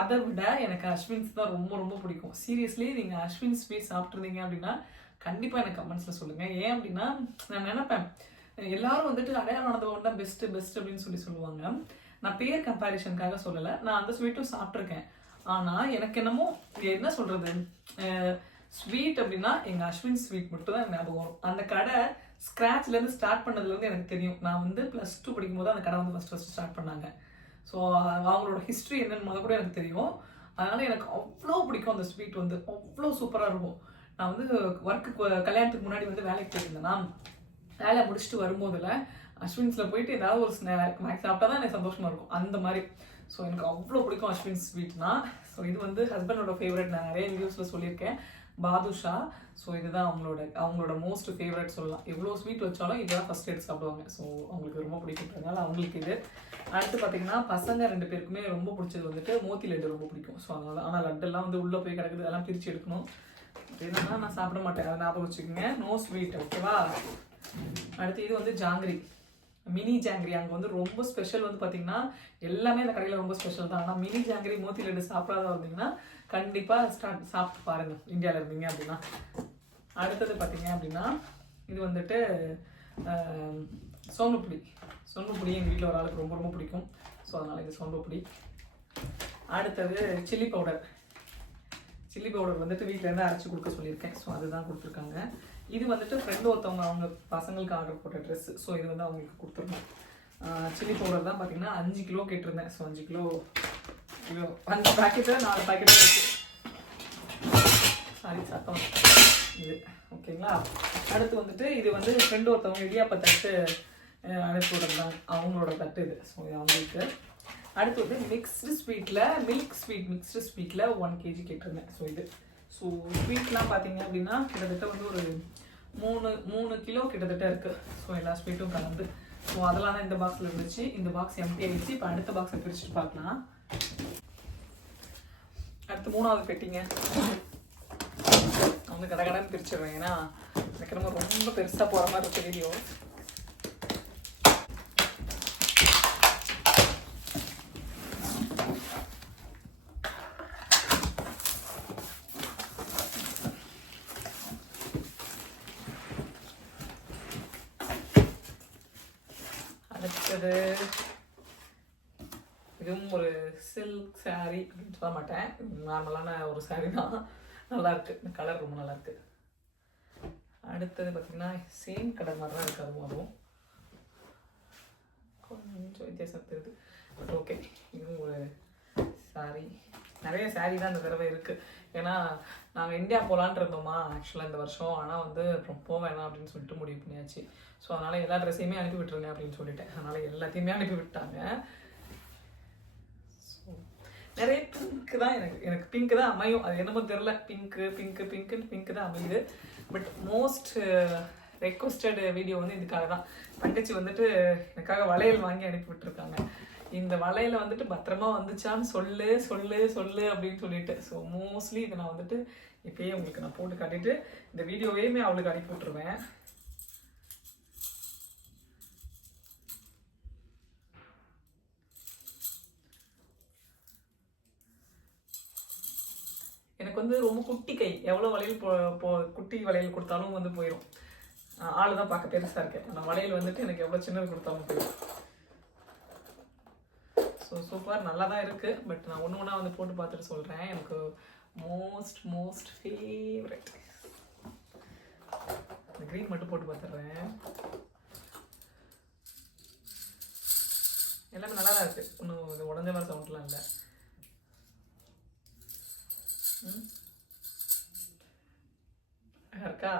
அதை விட எனக்கு அஸ்வின்ஸ் தான் ரொம்ப ரொம்ப பிடிக்கும். சீரியஸ்லி நீங்கள் அஸ்வின் ஸ்வீட் சாப்பிட்ருந்தீங்க அப்படின்னா கண்டிப்பாக எனக்கு கமெண்ட்ஸில் சொல்லுங்கள். ஏன் அப்படின்னா நான் நினைப்பேன் எல்லாரும் வந்துட்டு அடையாள அனுபவம் தான் பெஸ்ட்டு அப்படின்னு சொல்லுவாங்க. நான் பேர் கம்பேரிஷனுக்காக சொல்லலை, நான் அந்த ஸ்வீட்டும் சாப்பிட்ருக்கேன். ஆனால் எனக்கு என்னமோ என்ன சொல்கிறது, ஸ்வீட் அப்படின்னா எங்கள் அஸ்வின் ஸ்வீட் மட்டும் தான் ஞாபகம் வரும். அந்த கடை ஸ்க்ராட்ச்லேருந்து ஸ்டார்ட் பண்ணதுலேருந்து எனக்கு தெரியும். நான் வந்து +2 படிக்கும் போது அந்த கடை வந்து ஃபஸ்ட்டு ஸ்டார்ட் பண்ணாங்க. ஸோ அவங்களோட ஹிஸ்ட்ரி என்னன்னு கூட எனக்கு தெரியும். அதனால் எனக்கு அவ்வளோ பிடிக்கும் அந்த ஸ்வீட். வந்து அவ்வளோ சூப்பராக இருக்கும். நான் வந்து கல்யாணத்துக்கு முன்னாடி வந்து வேலைக்கு போயிருந்தேன்னா, வேலை முடிச்சுட்டு வரும்போதில் அஸ்வின்ஸில் போயிட்டு ஏதாவது ஒரு ஸ்நாக்ஸ் சாப்பிட்டா தான் எனக்கு சந்தோஷமாக இருக்கும், அந்த மாதிரி. ஸோ எனக்கு அவ்வளோ பிடிக்கும் அஸ்வின் ஸ்வீட்னா. ஸோ இது வந்து ஹஸ்பண்டோட ஃபேவரட். நான் நிறைய வீடியோஸில் சொல்லியிருக்கேன், பாதுஷா. ஸோ இதுதான் அவங்களோட மோஸ்ட் ஃபேவரட் சொல்லலாம். எவ்வளோ ஸ்வீட் வச்சாலும் இதுதான் ஃபஸ்ட் எடுத்து சாப்பிடுவாங்க. ஸோ அவங்களுக்கு ரொம்ப பிடிக்குன்றதுனால அவங்களுக்கு இது. அடுத்து பார்த்தீங்கன்னா பசங்க 2 பேருக்குமே ரொம்ப பிடிச்சது வந்துட்டு மோத்தி லட்டு ரொம்ப பிடிக்கும். ஸோ அதனால ஆனால் லட்டெல்லாம் வந்து உள்ளே போய் கிடக்குது, அதெல்லாம் பிரித்து எடுக்கணும். என்னன்னா நான் சாப்பிட மாட்டேன், அதை ஞாபகம் வச்சுக்கோங்க. நோ ஸ்வீட், ஓகேவா. அடுத்து இது வந்து ஜாங்கிரி, மினி ஜாங்கிரி. அங்கே வந்து ரொம்ப ஸ்பெஷல் வந்து பார்த்தீங்கன்னா எல்லாமே அந்த கடையில் ரொம்ப ஸ்பெஷல் தான். ஆனால் மினி ஜாங்கிரி மோத்தி லட்டு சாப்பிடாத இருந்தீங்கன்னா கண்டிப்பாக சாப்பிட்டு பாருங்கள் இந்தியாவில் இருந்தீங்க அப்படின்னா. அடுத்தது பார்த்தீங்க அப்படின்னா இது வந்துட்டு சோன்புடி. எங்கள் வீட்டில் ஒரு ஆளுக்கு ரொம்ப ரொம்ப பிடிக்கும். ஸோ அதனால் இது சோன்புடி. அடுத்தது சில்லி பவுடர் வந்துட்டு வீட்டிலேருந்து அரைச்சி கொடுக்க சொல்லியிருக்கேன். ஸோ அதுதான் கொடுத்துருக்காங்க. இது வந்துட்டு ஃப்ரெண்டு ஒருத்தவங்க அவங்க பசங்களுக்கு ஆர்டர் போட்ட ட்ரெஸ்ஸு. ஸோ இது வந்து அவங்களுக்கு கொடுத்துருந்தோம். சில்லி பவுடர் தான் பார்த்தீங்கன்னா 5 கிலோ கேட்டிருந்தேன். ஸோ 5 கிலோ 5 பேக்கெட்டு 4 பேக்கெட்டு இருக்குது. சாரி சத்தம் இது ஓகேங்களா. அடுத்து வந்துட்டு இது வந்து ஃப்ரெண்டு ஒருத்தவங்க இடியாப்ப தட்டு அனுப்பி விட்ருந்தாங்க, அவங்களோட தட்டு இது. ஸோ இது அவங்களுக்கு. அடுத்து வந்து மிக்ஸ்டு ஸ்வீட்டில் மிக்ஸ்டு ஸ்வீட்டில் 1 kg கேட்டிருந்தேன். ஸோ இது ஸோ ஸ்வீட்லாம் பார்த்தீங்க அப்படின்னா கிட்டத்தட்ட வந்து ஒரு 3 கிலோ கிட்டத்தட்ட இருக்குது. ஸோ எல்லா ஸ்வீட்டும் கலந்து. ஸோ அதெல்லாம் தான் இந்த பாக்ஸில் இருந்துச்சு. இந்த பாக்ஸ் எம்டி ஆகிடுச்சு. இப்போ அடுத்த பாக்ஸை பிரிச்சுட்டு பார்க்கலாம். அடுத்து 3வது பெட்டிங்க. அவங்க கடகடன்னு பிரிச்சிடுவேன், ஏன்னா எனக்கு ரொம்ப பெருசாக போகிற மாதிரி இருக்கு வீடியோ. அடுத்தது இதுவும் ஒரு சில்க் சாரீ அப்படின்னு சொல்ல மாட்டேன், நார்மலான ஒரு சாரீ தான். நல்லாயிருக்கு, இந்த கலர் ரொம்ப நல்லாயிருக்கு. அடுத்தது பார்த்திங்கன்னா சேம் கலர் மாதிரி தான் இருக்குது. அதுவும் கொஞ்சம் வித்தியாசம் தெரியுது, பட் ஓகே. இதுவும் ஒரு சாரீ. நிறைய சாரீ தான் இந்த தடவை இருக்குது. ஏன்னா நாங்கள் இந்தியா போகலான்ட்டு இருந்தோமா ஆக்சுவலாக இந்த வருஷம். ஆனால் வந்து அப்புறம் போக வேணாம் அப்படின்னு சொல்லிட்டு முடிவு பண்ணியாச்சு. ஸோ அதனால் எல்லா ட்ரெஸ்ஸையுமே அனுப்பி விட்டுருங்க அப்படின்னு சொல்லிட்டேன். அதனால் எல்லாத்தையுமே அனுப்பி விட்டாங்க. ஸோ நிறைய பிங்க்கு தான் எனக்கு பிங்க்கு தான் அமையும். அது என்னமோ தெரில, பிங்க்கு தான் அமையுது. பட் மோஸ்ட் ரெக்வஸ்டட் வீடியோ வந்து இதுக்காக தான். தங்கச்சி வந்துட்டு எனக்காக வளையல் வாங்கி அனுப்பி விட்டுருக்காங்க. இந்த வளையல வந்துட்டு பத்திரமா வந்துச்சான்னு சொல்லு அப்படின்னு சொல்லிட்டு. ஸோ மோஸ்ட்லி இதை நான் வந்துட்டு இப்பயே உங்களுக்கு நான் போட்டு காட்டிட்டு இந்த வீடியோவையுமே அவளுக்கு அனுப்பி விட்டுருவேன். எனக்கு வந்து ரொம்ப குட்டி கை, எவ்வளோ வளையல் குட்டி வளையல் கொடுத்தாலும் வந்து போயிடும். ஆள் தான் பார்க்க பெருசாக இருக்கேன், ஆனால் வளையல் வந்துட்டு எனக்கு எவ்வளோ சின்னது கொடுத்தாலும் போயிடும். ஸோ சூப்பர், நல்லா தான் இருக்குது. பட் நான் ஒன்று வந்து போட்டு பார்த்துட்டு சொல்கிறேன். எனக்கு மோஸ்ட் ஃபேவரட் இந்த க்ரீன் மட்டும் போட்டு பார்த்துட்றேன். எல்லாமே நல்லா தான் இருக்குது, ஒன்றும் இது உடஞ்ச மாதிரி சவுண்ட்லாம் இல்லை. இருக்கா?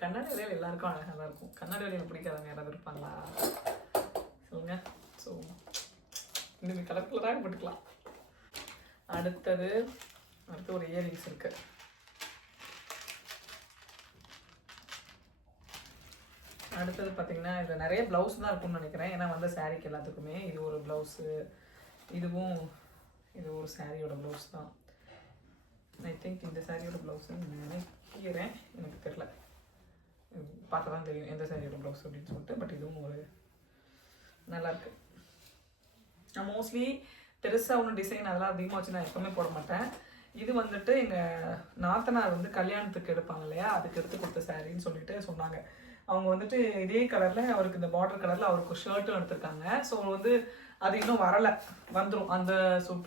கண்ணாடி வளையல் எல்லாருக்கும் அழகாக தான் இருக்கும். கண்ணாடி வளையல் பிடிக்காதவங்க யாராவது இருப்பாங்களா சொல்லுங்க. ஸோ இந்த கலராக போட்டுக்கலாம். அடுத்து ஒரு இயரிங்ஸ் இருக்கு. அடுத்தது பார்த்தீங்கன்னா இதில் நிறைய ப்ளவுஸ் தான் இருக்கும்னு நினைக்கிறேன். ஏன்னா வந்து சாரீக்கு எல்லாத்துக்குமே இது ஒரு ப்ளவுஸு, இது ஒரு சாரியோட ப்ளவுஸ் தான். ஐ திங்க் இந்த சாரியோட ப்ளவுஸுன்னு நினைக்கிறேன், எனக்கு தெரில, பார்த்தா தான் தெரியும் எந்த சாரியோட ப்ளவுஸ் அப்படின்னு சொல்லிட்டு. பட் இதுவும் ஒரு நல்லாயிருக்கு. நான் மோஸ்ட்லி பெருசாக ஒன்றும் டிசைன் அதெல்லாம் அதிகமாக வச்சு நான் எப்போவுமே போட மாட்டேன். இது வந்துட்டு எங்கள் நாத்தனார் வந்து கல்யாணத்துக்கு எடுப்பாங்க இல்லையா, அதுக்கு எடுத்து கொடுத்த சாரின்னு சொல்லிட்டு சொன்னாங்க. அவங்க வந்துட்டு இதே கலரில் அவருக்கு இந்த பார்டர் கலரில் அவருக்கு ஷர்ட்டும் எடுத்திருக்காங்க. ஸோ வந்து அது இன்னும் வரலை, வந்துடும். அந்த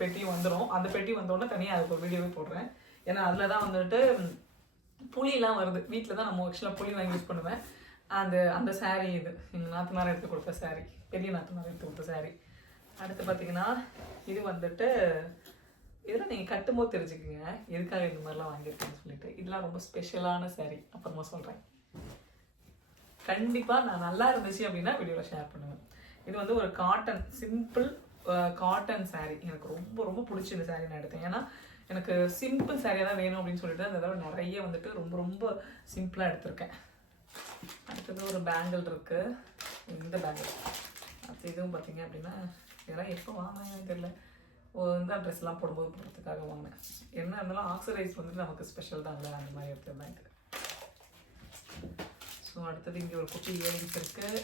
பெட்டியும் வந்துடும். அந்த பெட்டி வந்தோடனே தனியாக அதுக்கு ஒரு வீடியோவே போடுறேன். ஏன்னா அதில் தான் வந்துட்டு புளியெலாம் வருது. வீட்டில் தான் நம்ம ஆக்சுவலாக புளி வாங்கி யூஸ் பண்ணுவேன். அந்த சாரீ இது எங்கள் நாத்தனார் எடுத்து கொடுத்த சாரீ, பெரிய நாத்தனார் எடுத்து கொடுத்த சாரீ. அடுத்து பார்த்தீங்கன்னா இது வந்துட்டு இதெல்லாம் நீங்கள் கட்டும்போது தெரிஞ்சுக்குங்க எதுக்காக இந்த மாதிரிலாம் வாங்கியிருக்கேன்னு சொல்லிட்டு. இதெல்லாம் ரொம்ப ஸ்பெஷலான சாரீ, அப்புறமா சொல்கிறேன். கண்டிப்பாக நான் நல்லா இருந்துச்சு அப்படின்னா வீடியோவில் ஷேர் பண்ணுவேன். இது வந்து ஒரு காட்டன், சிம்பிள் காட்டன் சாரீ. எனக்கு ரொம்ப பிடிச்சி இந்த சாரீ நான் எடுத்தேன். ஏன்னா எனக்கு சிம்பிள் சாரியாக தான் வேணும் அப்படின்னு சொல்லிட்டு அந்த தடவை நிறைய வந்துட்டு ரொம்ப சிம்பிளாக எடுத்திருக்கேன். அடுத்தது ஒரு பேங்கிள் இருக்குது, இந்த பேங்கிள். அடுத்து இதுவும் பார்த்தீங்க அப்படின்னா இதெல்லாம் எப்போ வாங்கினேன்னு தெரியல, இந்த ட்ரெஸ்லாம் போடும்போது போடுறதுக்காக வாங்கினேன். என்ன இருந்தாலும் ஆக்சரைஸ் வந்துட்டு நமக்கு ஸ்பெஷல் தான் இல்லை, அந்த மாதிரி எடுத்தது தான் இது. ஸோ அடுத்தது இங்கே ஒரு குட்டி இயரிங்ஸ் இருக்குது.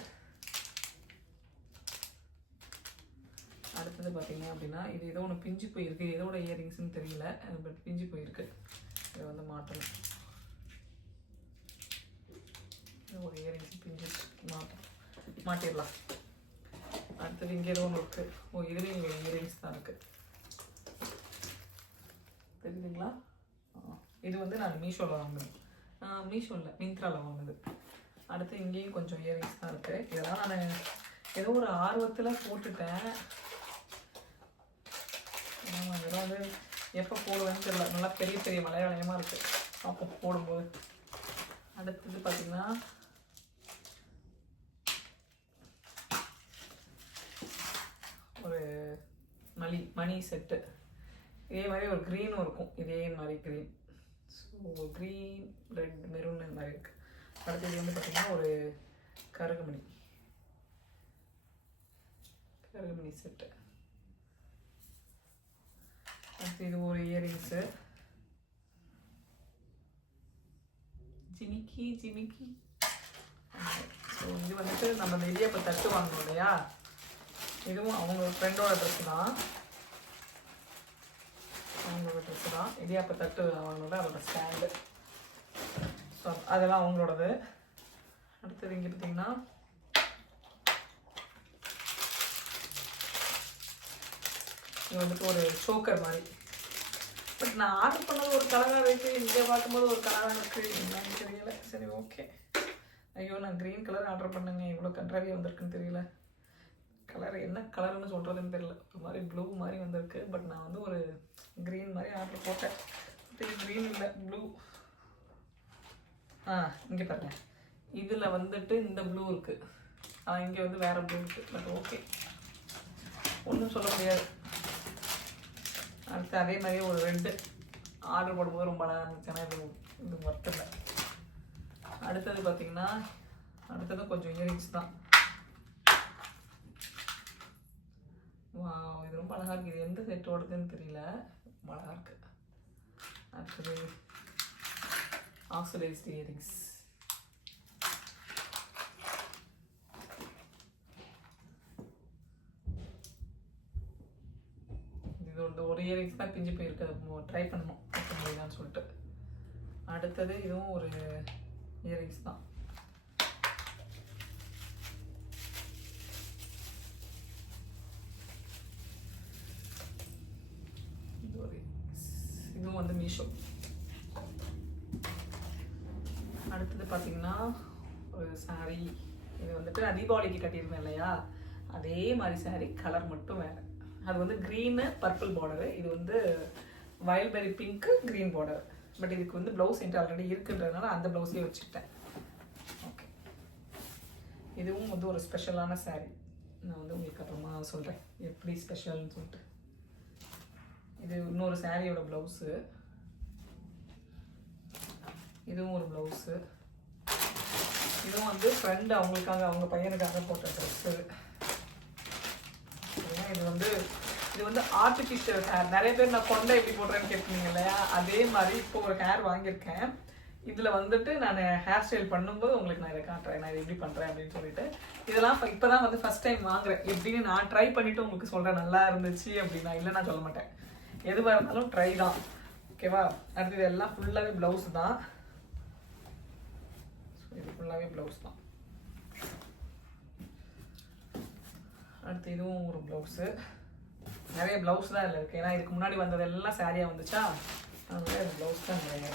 அடுத்தது பார்த்தீங்க அப்படின்னா இது ஏதோ ஒன்று பிஞ்சு போயிருக்கு, எதோட இயரிங்ஸ்ன்னு தெரியல, பட் பிஞ்சு போயிருக்கு. இதை வந்து மாட்டணும். ஒரு இயரிங்ஸ் பிஞ்சு மாட்டிடலாம். அடுத்தது இங்கே ஏதோ ஒன்று இருக்குது. இதுலேயும் இயரிங்ஸ் தான் இருக்குது, தெரியுதுங்களா? இது வந்து நான் மீஷோவில் வாங்கினேன். மீஷோவில் மிந்த்ராவில் வாங்கினது. அடுத்து இங்கேயும் கொஞ்சம் இயரிங்ஸ் தான் இருக்குது. இதெல்லாம் நான் ஏதோ ஒரு ஆர்வத்தில் போட்டுட்டேன். இதெல்லாம் வந்து எப்போ போடுவேன்னு தெரியல. நல்லா பெரிய பெரிய மலையாளயமாக இருக்குது அப்போ போடும்போது. அடுத்தது பார்த்திங்கன்னா ஒரு மணி செட்டு. இதே மாதிரி ஒரு க்ரீனும் இருக்கும், இதே மாதிரி green. So green red maroon இந்த மாதிரி இருக்குது. அடுத்தது வந்து பார்த்திங்கன்னா ஒரு கருகுமணி செட்டு. அடுத்து இது ஒரு இயரிங்ஸு, ஜிமிக்கி. ஸோ இது வந்துட்டு நம்ம இந்த இடியாப்ப தட்டு வாங்கணும் இல்லையா, இதுவும் அவங்க ஃப்ரெண்டோட ட்ரெஸ்ஸு தான். இடியாப்ப தட்டு வாங்கணும்ல, அதோட ஸ்டாண்டு. ஸோ அதெல்லாம் அவங்களோடது. அடுத்தது இங்கே பார்த்தீங்கன்னா இது வந்துட்டு ஒரு சோக்கர் மாதிரி. பட் நான் ஆர்டர் பண்ணது ஒரு கலராக இருக்குது, இங்கே பார்க்கும்போது ஒரு கலராக இருக்குது, என்னன்னு தெரியல. சரி ஓகே. ஐயோ நான் க்ரீன் கலர் ஆர்டர் பண்ணுங்க, இவ்வளோ கண்ட்ராவியாக வந்திருக்குன்னு தெரியல. கலர் என்ன கலர்னு சொல்கிறதுன்னு தெரியல. ஒரு மாதிரி ப்ளூ மாதிரி வந்திருக்கு. பட் நான் வந்து ஒரு க்ரீன் மாதிரி ஆர்டர் போட்டேன். இது க்ரீன் இல்லை, ப்ளூ. இங்கே பாருங்கள், இதில் வந்துட்டு இந்த ப்ளூ இருக்குது, இங்கே வந்து வேறு ப்ளூ இருக்குது. பட் ஓகே, ஒன்றும் சொல்ல முடியாது. அடுத்து அதே மாதிரி ஒரு ரெட்டு ஆர்டர் போடும்போது ரொம்ப அழகாக இருந்துச்சுன்னா இது ஒர்த்தில். அடுத்தது பார்த்திங்கன்னா அடுத்தது கொஞ்சம் இயரிங்ஸ் தான். இது ரொம்ப அழகாக இருக்குது. இது எந்த செட்டோடதுன்னு தெரியல, ரொம்ப அழகாக இருக்குது. அடுத்தது ஆக்சிடைஸ்ட் இயரிங்ஸ். இது ஒரு இயரிங்ஸ் தான் பிஞ்சு போயிருக்கு, அது ட்ரை பண்ணணும் முடியுதான்னு சொல்லிட்டு. அடுத்தது இதுவும் ஒரு இயரிங்ஸ் தான். இதுவும் வந்து மீஷோ. அடுத்தது பார்த்தீங்கன்னா ஒரு சாரீ. இது வந்துட்டு நான் தீபாவளிக்கு கட்டியிருந்தேன் இல்லையா, அதே மாதிரி சாரீ, கலர் மட்டும் வேறு. அது வந்து க்ரீனு பர்பிள் பார்டரு, இது வந்து வயல்பெரி பிங்க்கு க்ரீன் பார்டர். பட் இதுக்கு வந்து ப்ளவுஸ் என்கிட்ட ஆல்ரெடி இருக்குன்றதுனால அந்த ப்ளவுஸே வச்சுக்கிட்டேன். ஓகே, இதுவும் வந்து ஒரு ஸ்பெஷலான சாரீ. நான் வந்து உங்களுக்கு அப்புறமா சொல்கிறேன் எப்படி ஸ்பெஷல்னு சொல்லிட்டு. இது இன்னொரு சாரியோட ப்ளவுஸு, இதுவும் ஒரு ப்ளவுஸு. இதுவும் வந்து ஃப்ரெண்டு அவங்களுக்காக, அவங்க பையனுக்காக போட்ட ட்ரெஸ்ஸு. இது வந்து ஆர்டிஃபிஷியல் ஹேர். நிறைய பேர் நான் கொண்டை எப்படி போடுறேன்னு கேட்குறீங்க இல்லையா, அதே மாதிரி இப்போ ஒரு ஹேர் வாங்கியிருக்கேன். இதில் வந்துட்டு நான் ஹேர் ஸ்டைல் பண்ணும்போது உங்களுக்கு நான் இதை காட்டுறேன், நான் இது எப்படி பண்ணுறேன் அப்படின்னு சொல்லிட்டு. இதெல்லாம் இப்போ தான் வந்து ஃபஸ்ட் டைம் வாங்குறேன். எப்படின்னு நான் ட்ரை பண்ணிவிட்டு உங்களுக்கு சொல்கிறேன், நல்லா இருந்துச்சு அப்படின்னா. இல்லை நான் சொல்ல மாட்டேன், எதுவாக இருந்தாலும் ட்ரை தான். ஓகேவா. அடுத்து இது எல்லாம் ஃபுல்லாகவே ப்ளவுஸ் தான். இது ஃபுல்லாகவே ப்ளவுஸ் தான். அடுத்து இதுவும் ஒரு ப்ளவுஸு. நிறைய ப்ளவுஸ் தான் இதில் இருக்குது, ஏன்னா இதுக்கு முன்னாடி வந்ததெல்லாம் சாரியாக வந்துச்சா, அதனால ப்ளவுஸ் தான் நிறைய.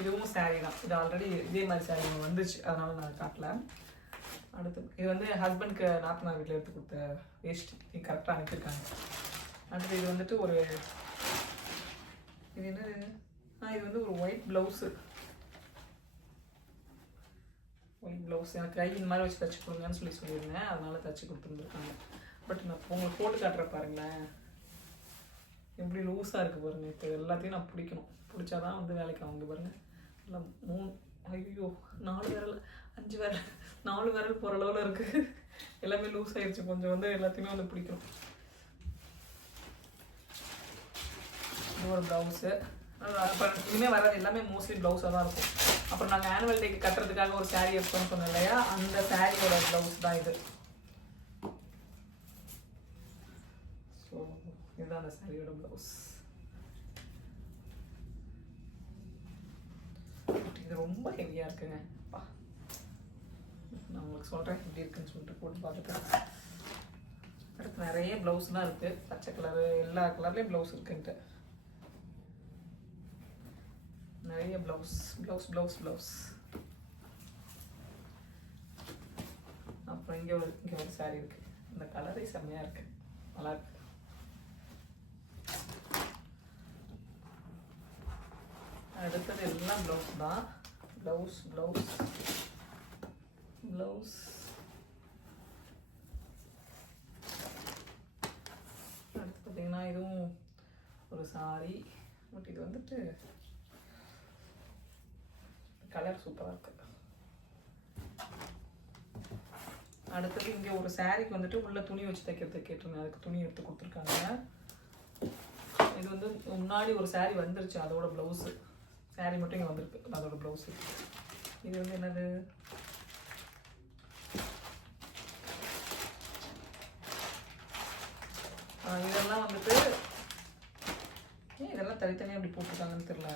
இதுவும் சாரீ தான். இது ஆல்ரெடி இதே மாதிரி சாரீ வந்துச்சு, அதனால நான் காட்டல. அடுத்து இது வந்து ஹஸ்பண்ட்க்கு நாத்தனார் வீட்டில் எடுத்து கொடுத்த வேஸ்ட், இது கரெக்டாக அனுப்பியிருக்காங்க. அடுத்து இது வந்துட்டு ஒரு, இது என்னது, இது வந்து ஒரு ஒயிட் ப்ளவுஸு. ஒயிட் ப்ளவுஸ் எனக்கு கை இந்த மாதிரி வச்சு தைச்சி கொடுங்கன்னு சொல்லியிருந்தேன், அதனால தைச்சி கொடுத்துருந்துருக்காங்க. பட் நான் உங்களுக்கு போட்டு காட்டுற பாருங்களேன், எப்படி லூஸாக இருக்குது பாருங்கள். இப்போ எல்லாத்தையும் நான் பிடிக்கணும், பிடிச்சாதான் வந்து வேலைக்கு அவங்க பாருங்கள். இல்லை 3, ஐயோ 4 விரல் 5 விரல் 4 விரல் போகிற அளவில் இருக்குது. எல்லாமே லூஸ் ஆகிடுச்சு. கொஞ்சம் வந்து எல்லாத்தையுமே வந்து பிடிக்கணும். இது ஒரு ப்ளவுஸு. அப்போ இனிமேல் வராது, எல்லாமே மோஸ்ட்லி ப்ளவுஸாக தான் இருக்கும். அப்புறம் நாங்கள் ஆனுவல் டேக்கு கட்டுறதுக்காக ஒரு சாரீ எடுத்தோம்னு சொன்னோம் இல்லையா, அந்த சாரியோட ப்ளவுஸ் தான் இது. ஸோ இதுதான் அந்த சாரியோட ப்ளவுஸ். இது ரொம்ப ஹெவியாக இருக்குங்க. நான் உங்களுக்கு சொல்கிறேன் எப்படி இருக்குன்னு சொல்லிட்டு போட்டு பார்த்துட்டேன். அடுத்து நிறைய ப்ளவுஸ் தான் இருக்குது, பச்சை கலரு எல்லா கலர்லேயும் ப்ளவுஸ் இருக்குன்ட்டு. நிறைய ப்ளவுஸ் ப்ளவுஸ் ப்ளவுஸ் ப்ளவுஸ். அப்புறம் இங்கே ஒரு சாரீ இருக்குது. இந்த கலரே செம்மையாக இருக்குது, நல்லா இருக்கு. அடுத்தது எல்லாம் ப்ளவுஸ் தான். Blouse blouse blouse. அடுத்து பார்த்தீங்கன்னா இதுவும் ஒரு சாரி. பட் இது வந்துட்டு கலர் சூப்பராக இருக்கு. அடுத்தது இங்கே ஒரு சாரீக்கு வந்துட்டு உள்ள துணி வச்சு தைக்கிறதுக்கு கேட்டிருந்தேன், அதுக்கு துணி எடுத்து கொடுத்துருக்காங்க. இது வந்து முன்னாடி ஒரு சாரீ வந்துருச்சு, அதோட ப்ளவுஸு. சாரீ மட்டும் இங்கே வந்திருக்கு, அதோட ப்ளவுஸு. இது வந்து என்னது, இதெல்லாம் வந்துட்டு இதெல்லாம் தனித்தனியாக அப்படி போட்டிருக்காங்கன்னு தெரியல.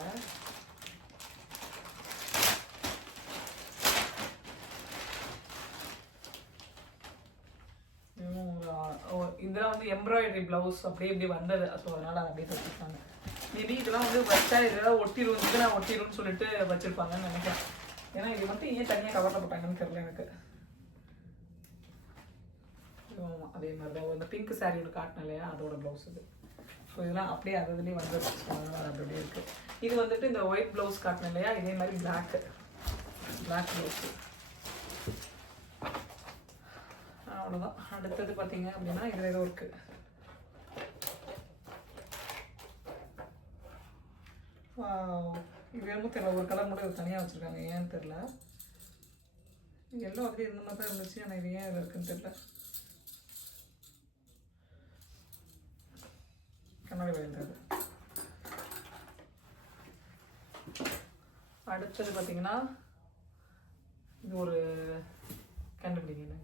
இதெல்லாம் வந்து எம்ப்ராய்டரி ப்ளவுஸ் அப்படியே இப்படி வந்தது, ஸோ அதனால் அதை அப்படியே தைச்சிருக்காங்க. மேபி இதெல்லாம் வந்து வச்சா இதெல்லாம் ஒட்டிடும், நான் ஒட்டிடும்னு சொல்லிட்டு வச்சுருப்பாங்கன்னு நினைக்கிறேன். ஏன்னா இது மட்டும் ஏன் தனியாக கவரில் போட்டாங்கன்னு தெரியல எனக்கு. அதே மாதிரி தான் இந்த பிங்க் சாரீ ஒன்று காட்டினேன் இல்லையா, அதோட ப்ளவுஸ் இது. ஸோ இதெல்லாம் அப்படியே அதுலேயும் வந்துடுச்சு, அதனால் அது அப்படியே இருக்குது. இது வந்துட்டு இந்த ஒயிட் ப்ளவுஸ் காட்டினேன் இல்லையா, இதே மாதிரி பிளாக் ப்ளவுஸு. அவ்வளோதான். அடுத்தது பார்த்தீங்க அப்படின்னா இதில் ஏதோ இருக்குது. இது என்னமோ தெரியல, ஒரு கலர் மட்டும் தனியாக வச்சுருக்காங்க, ஏன்னு தெரில. எல்லாம் அப்படியே இந்த மாதிரி தான் இருந்துச்சு, ஆனால் இது ஏன் இதில் இருக்குன்னு தெரில. கண்ணாடி வயல்றது. அடுத்தது பார்த்தீங்கன்னா இது ஒரு கண்டுபிடிங்க.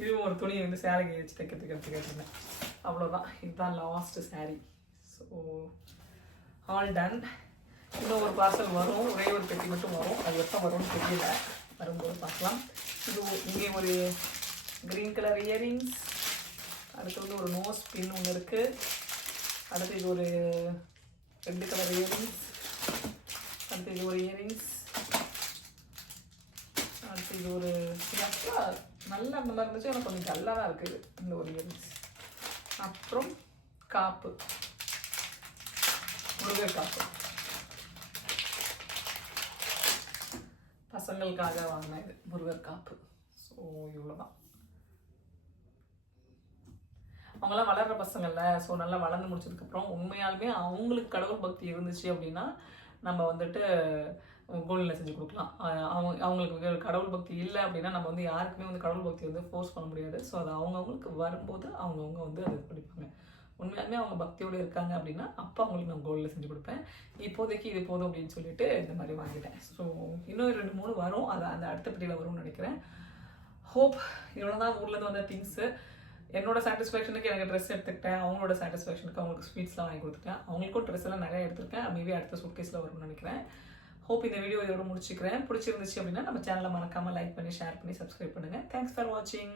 இதுவும் ஒரு துணியை வந்து சேலைக்கு வச்சு தைக்கிறதுக்கு கேட்டிருந்தேன். அவ்வளோதான். இதுதான் last sari. So all done. இன்னும் ஒரு பார்சல் வரும், ஒரே ஒரு பெட்டி மட்டும் வரும். அது எப்போ வரும்னு தெரியல, வரும்போது பார்க்கலாம். இது இங்கே ஒரு க்ரீன் கலர் இயரிங்ஸ். அடுத்து வந்து ஒரு நோஸ் பின் ஒன்று இருக்குது. அடுத்து இது ஒரு ரெட் கலர் இயரிங்ஸ். அடுத்து இது ஒரு இயரிங்ஸ். அடுத்து இது ஒரு நல்லா அந்த மாதிரி இருந்துச்சு, எனக்கு கொஞ்சம் நல்லா தான் இருக்குது இந்த ஒரு இயரிங்ஸ். அப்புறம் காப்பு, முருகர் காப்பு, பசங்களுக்காக வாங்கின இது முருகர் காப்பு. ஸோ இவ்வளோதான். அவங்களாம் வளர்கிற பசங்கள்ல, ஸோ நல்லா வளர்ந்து முடிச்சதுக்கப்புறம் உண்மையாலுமே அவங்களுக்கு கடவுள் பக்தி இருந்துச்சு அப்படின்னா நம்ம வந்துட்டு கோல்டில் செஞ்சு கொடுக்கலாம். அவங்களுக்கு கடவுள் பக்தி இல்லை அப்படின்னா நம்ம வந்து யாருக்குமே வந்து கடவுள் பக்தி வந்து ஃபோர்ஸ் பண்ண முடியாது. ஸோ அது அவங்கவுங்களுக்கு வரும்போது அவங்கவுங்க வந்து அதை படிப்பாங்க. உண்மையாலுமே அவங்க பக்தியோடு இருக்காங்க அப்படின்னா அப்போ அவங்களுக்கு நான் கோல்டில் செஞ்சு கொடுப்பேன். இப்போதைக்கு இது போதும் அப்படின்னு சொல்லிட்டு இந்த மாதிரி வாங்கிட்டேன். ஸோ இன்னும் 2-3 வரும், அது அந்த அடுத்த பெட்டியில் வரும்னு நினைக்கிறேன். ஹோப் இவ்வளோ தான் ஊர்லேருந்து வந்த திங்ஸு. என்னோட சாட்டிஸ்ஃபேக்ஷனுக்கு எனக்கு ட்ரெஸ் எடுத்துக்கிட்டேன், அவங்களோட சாட்டிஸ்ஃபேக்ஷனுக்கு அவங்களுக்கு ஸ்வீட்ஸ்லாம் வாங்கி கொடுத்துட்டேன். அவங்களுக்கும் ட்ரெஸ் எல்லாம் நிறைய எடுத்துருக்கேன். மேபி அடுத்த சூட்கேஸில் வரும்னு நினைக்கிறேன். ஹோப் இந்த வீடியோ இதோட முடிச்சுக்கிறேன். பிடிச்சிருந்துச்சு அப்படின்னா நம்ம சேனலை மறக்காமல் லைக் பண்ணி, ஷேர் பண்ணி, சப்ஸ்கிரைப் பண்ணுங்கள். தேங்க்ஸ் ஃபார் வாட்சிங்.